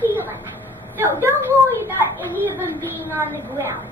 ceiling. So don't worry about any of them being on the ground.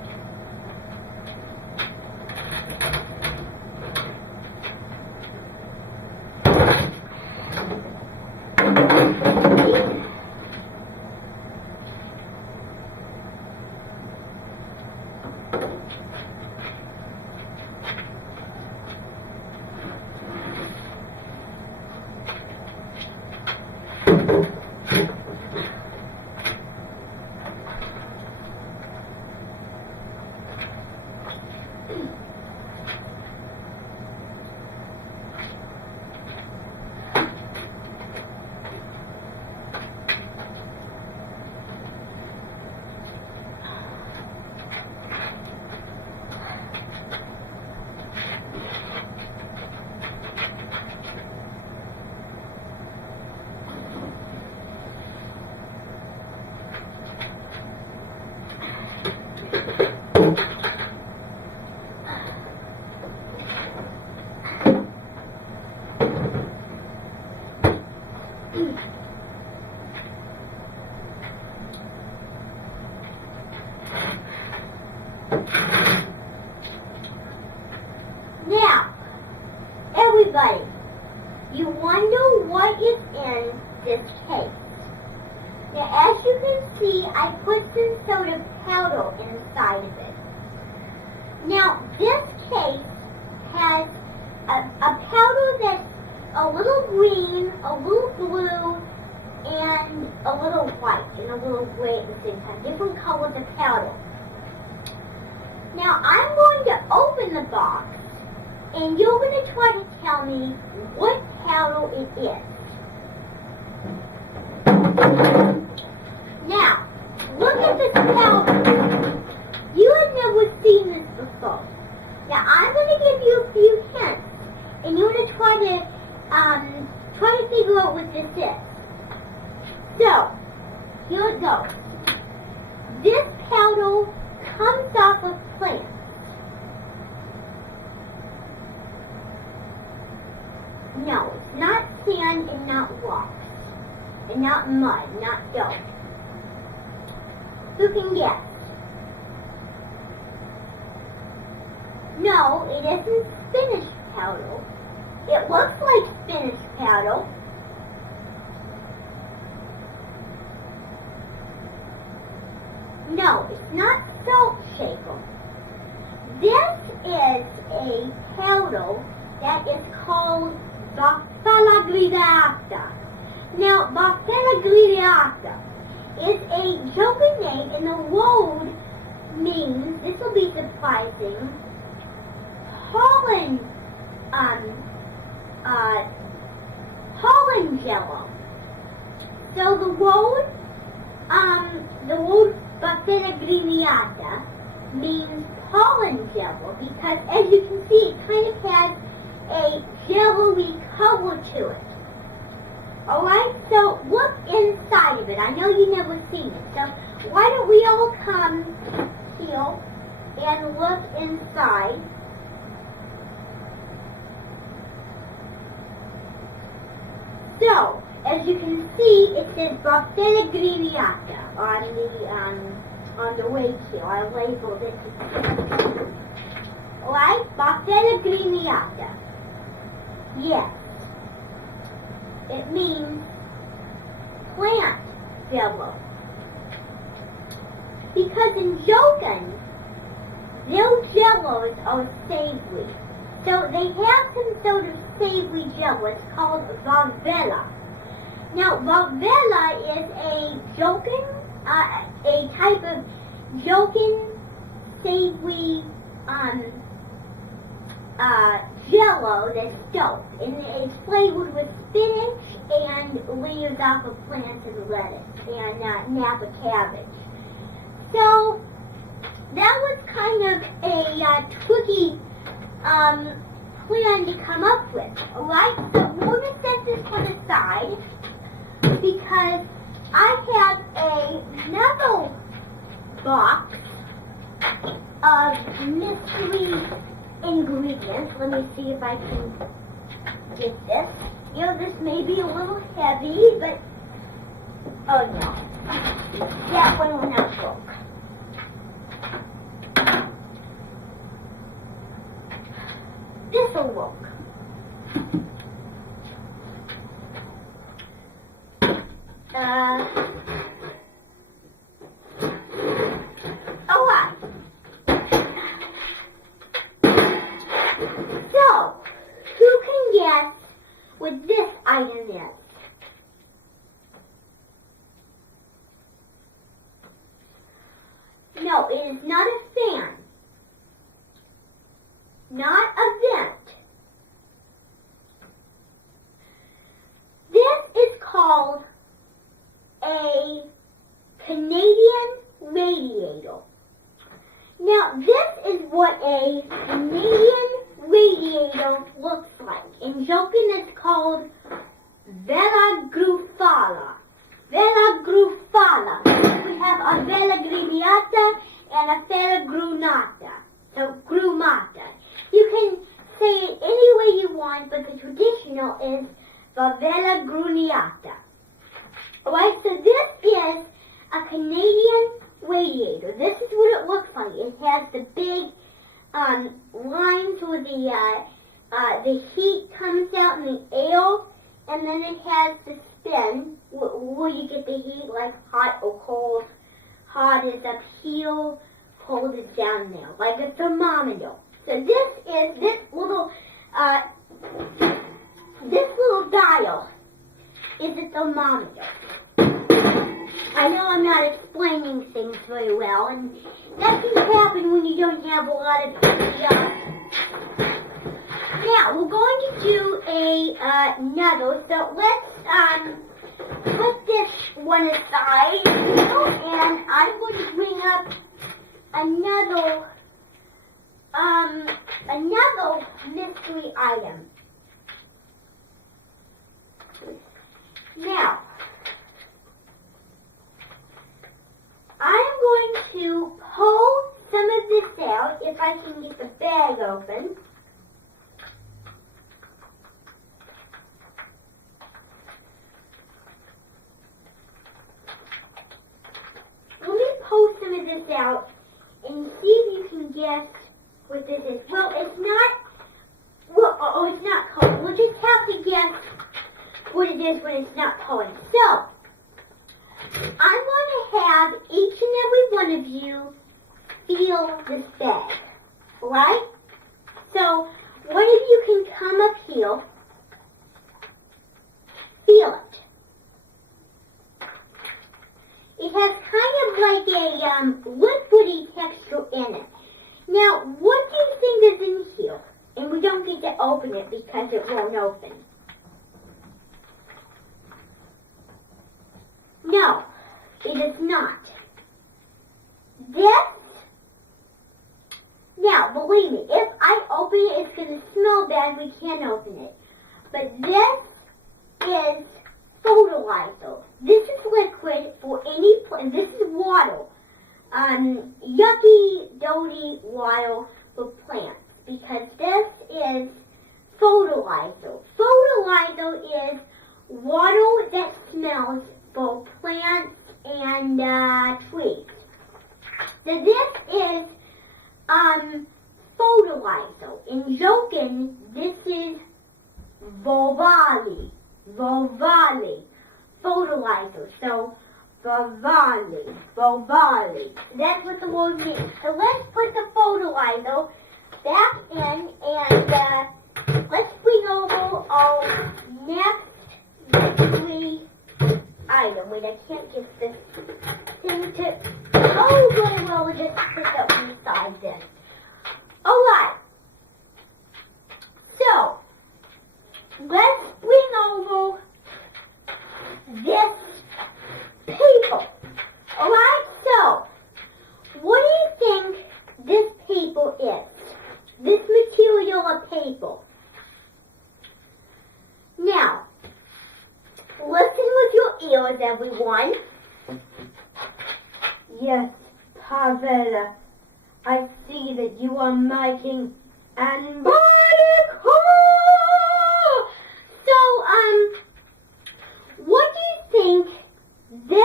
Now, everybody, you wonder what is in this case. Now, as you can see, I put some soda powder inside of it. Now, this case has a powder that's a little green, a little blue, and a little white, and a little gray at the same time. Different colors of powder. Now, I'm going to open the box, and you're going to try to tell me what powder it is. Now, look at this powder. You have never seen this before. Now, I'm going to give you a few hints, and you're going to try to figure out what this is. So, here it goes. This powder comes off of plants. No, it's not sand and not rocks. And not mud, not dirt. Who can guess? No, it isn't spinach powder. It looks like spinach powder. No, it's not salt shaker. This is a powder that is called Bactella grideata. Now, Bactella grideata is a joker name, and the word means, this will be surprising, pollen jello. So the word Bactella grideata means pollen jello because, as you can see, it kind of has a jello-y color to it. Alright, so look inside of it. I know you've never seen it, so why don't we all come here and look inside. So, as you can see, it says Bactella grideata on the weight here. I labeled it. Alright, Bactella grideata. Yes. It means plant jello. Because in Jokens, their jellos are savory. So they have some sort of savory jello. It's called Varvella. Now, Varvella is a type of Joken savory jello that's stuffed, and it's flavored with spinach and leaves off of plants and lettuce and Napa cabbage. So that was kind of a tricky plan to come up with. Alright, so we're going to set this one aside because I have another box of mystery ingredients. Let me see if I can get this. You know, this may be a little heavy, but Oh no, that one will not work. This will work. Alright. So, who can guess what this item is? No, it is not a fan. Not a vent. This is called a Canadian radiator. Now, this is what a Canadian radiator looks like. In joking, it's called Vela Grufala. Vela Grufala. We have a Vela Griviata and a Vela Grunata. So, Grumata. You can say it any way you want, but the traditional is the Vela Gruniata. Alright, so this is a Canadian radiator. This is what it looks like. It has the big lines where the heat comes out in the air, and then it has the spin where you get the heat, like hot or cold. Hot is up here, cold is down there, like a thermometer. So this little dial is a thermometer. I know I'm not explaining things very well, and that can happen when you don't have a lot of Now, we're going to do another, so let's put this one aside, and I'm going to bring up another mystery item. Now, I'm going to pull some of this out if I can get the bag open. Let me pull some of this out and see if you can guess what this is. Well, it's not, it's not cold. We'll just have to guess what it is when it's not cold. So, I'm going to have each and every one of you feel this bag, right? So, one of you can come up here, feel it. It has kind of like a liquidy texture in it. Now, what do you think is in here? And we don't get to open it because it won't open. No, it is not. This, now, believe me, if I open it, it's going to smell bad. We can't open it. But this is fertilizer. This is liquid for any plant. This is water. Yucky, dirty water for plants. Because this is fertilizer. Fertilizer is water that smells for plants and trees. So this is fertilizer. In joking, this is Volvali. Volvali. Fertilizer. So Volvali. That's what the word means. So let's put the fertilizer back in and let's bring over our next mystery item. Wait, I can't get this thing to... Oh, very well, we'll just put that on the side then. Alright. So, let's bring over this paper. Alright, so, what do you think this paper is? This material of paper. Now, listen with your ears, everyone. Yes, Pavela, I see that you are making an article. So, what do you think this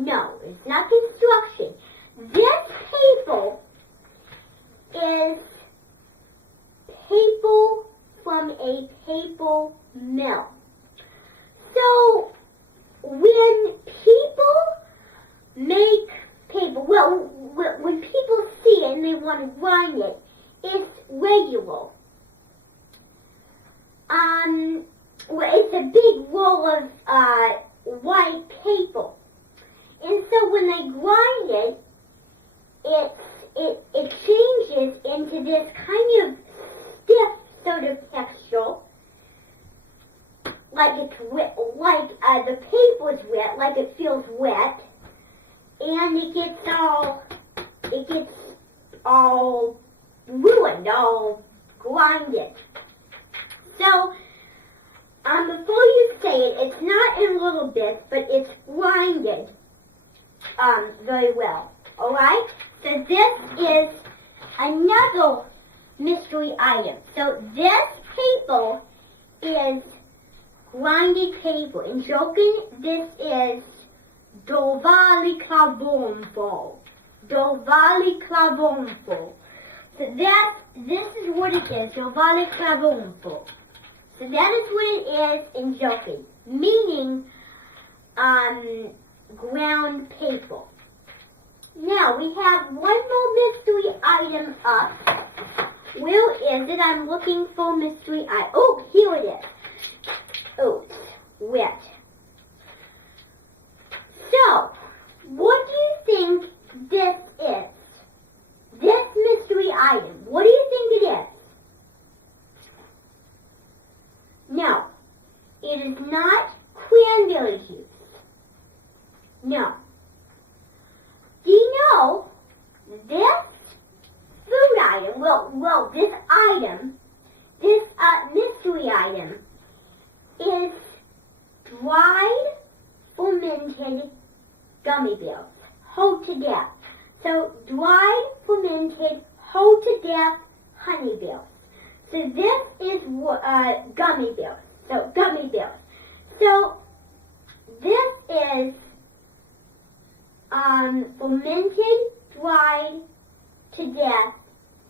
No, it's not construction. This paper is paper from a paper mill. So, when people make paper, well, when people see it and they want to grind it, it's regular. It's a big roll of white paper. And so when they grind it, it changes into this kind of stiff sort of texture, like it's wet, like the paper's wet, like it feels wet, and it gets all ruined, all grinded. So, before you say it, it's not in little bits, but it's grinded very well. Alright? So this is another mystery item. So this paper is grinded paper. In joking, this is Dovali Clavonfo. Dovali Clavonfo. So this is what it is, Dovali Clavonfo. So that is what it is in joking, meaning ground paper. Now we have one more mystery item up. Where is it? I'm looking for mystery item. Oh, here it is. Oh, it's wet. So, what do you think this is? This mystery item. What do you think it is? No, it is not cranberry juice. No. Do you know this food item, well, this item, this mystery item is dried fermented gummy bears, whole to death. So dried fermented whole to death honey bears. So this is gummy bears. So gummy bears. So this is fermented, dried to death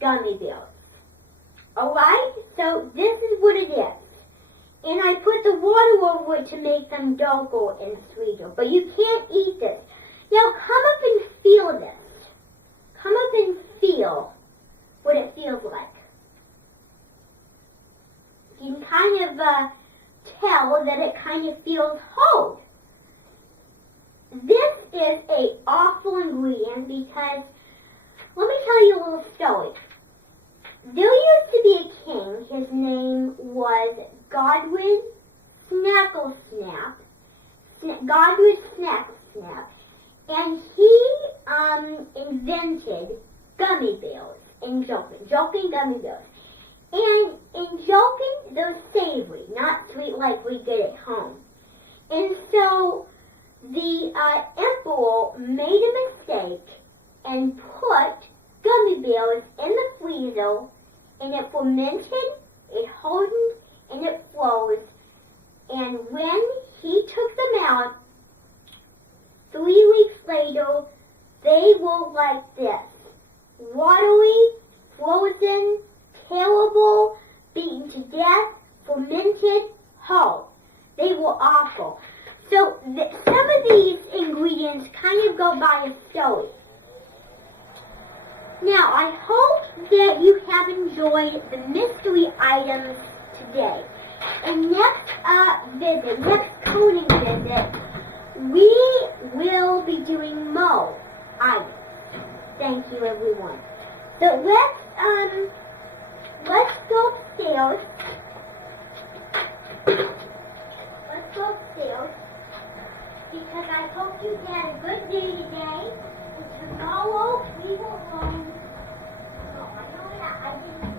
gummy bears. Alright? So this is what it is. And I put the water over it to make them darker and sweeter. But you can't eat this. Now come up and feel this. Come up and feel what it feels like. You can kind of tell that it kind of feels hard. This is an awful ingredient because, let me tell you a little story. There used to be a king. His name was Godwin Snacklesnap. Godwin Snacklesnap. And he invented gummy bears in Joking gummy bears. And in Joking, they're savory, not sweet like we get at home. And so the emperor made a mistake and put gummy bears in the freezer, and it fermented, it hardened, and it froze. And when he took them out, 3 weeks later, they were like this. Watery, frozen, terrible, beaten to death, fermented, hard. They were awful. So some of these ingredients kind of go by a story. Now, I hope that you have enjoyed the mystery items today. And next coding visit, we will be doing more items. Thank you, everyone. So let's go upstairs. Let's go upstairs. Because I hope you had a good day today. And tomorrow we will learn. Oh, I know that I didn't